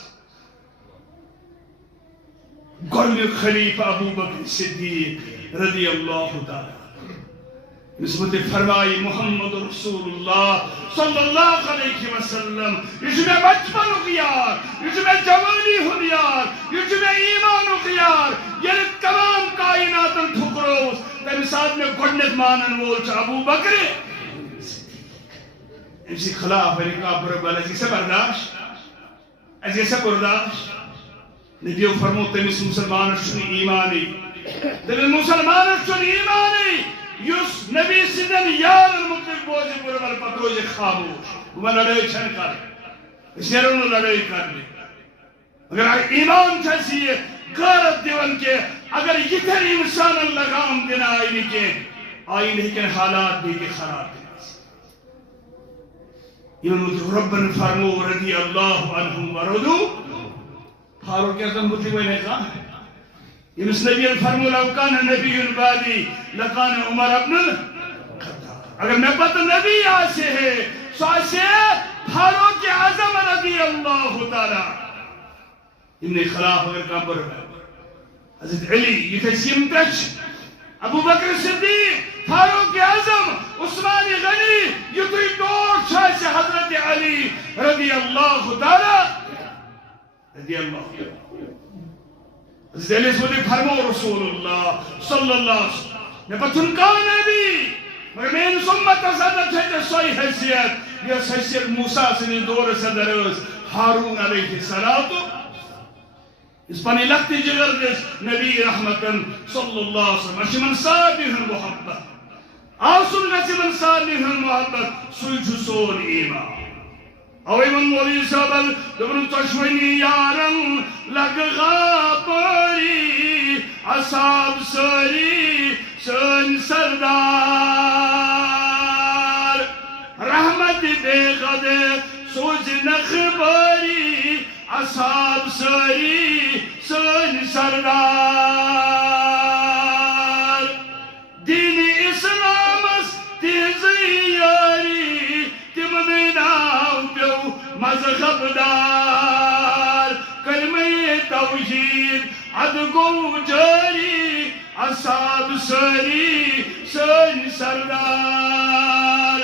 گرمی خلیفہ ابو بکر صدیق رضی اللہ تعالی نسبت فرمائی محمد رسول اللہ صلی اللہ علیہ وسلم یہ میں بچپن اخیار یہ میں جوانی ہنیار یہ میں ایمان اخیار یہ تمام کائناتن ٹھکروس تم ساتھ میں گھڑنت مانن وول چا ابو بکر امسی خلاف علی کابر بل ایسی سے برداشت ایسی سے برداشت نبیو فرمو تمیس مسلمان شن ایمانی تمیس مسلمان شن ایمانی یس نبی سندن یار المطلق بوزی پرول پتروج خاموش وہ لڑائی چھن کر اس نے رونو لڑائی کر لی اگر ایمان چھسی ہے غیرت دیون کے اگر یہ تر انسان لگام دینا آئینی کے آئینی کے حالات بھی کے خراب دینا یہ ربن فرمو رضی اللہ عنہم ورضو فاروق اعظم بطلی وی نے کہا یونس نبی فرمو لو کان نبی بعدی لکان عمر ابن الخطاب اگر میں پتہ نبی آسے ہے سو آسے فاروق اعظم رضی اللہ تعالی انہیں خلاف اگر کامبر حضرت علی یہ تسیم تچ ابو بکر صدیق فاروق اعظم عثمان غنی یہ تو دور چھائے سے حضرت علی رضی اللہ تعالی رضی اللہ حضرت علی صلی فرمو رسول اللہ صلی اللہ علیہ وسلم میں پتن کان نبی مگر میں ان سمت صدر چھتے سوئی حیثیت یہ حیثیت موسیٰ سنی دور صدر حارون علیہ السلام اس پانی لگتی جگر دس نبی رحمتن صلی اللہ علیہ وسلم اشمن صالح محبت آسن نسمن صالح محبت سوچ سون ایمان او ایمن مولی سابل دبن تشوینی یارن لگ غاپری اصحاب سری سن سردار رحمت بے غدے سوچ نخباری اصحاب سری سن سردار دین اسلام اس تیزی یاری تمن ناو پیو مذہب دار کلمہ توحید عدگو جاری اصحاب سری سن سردار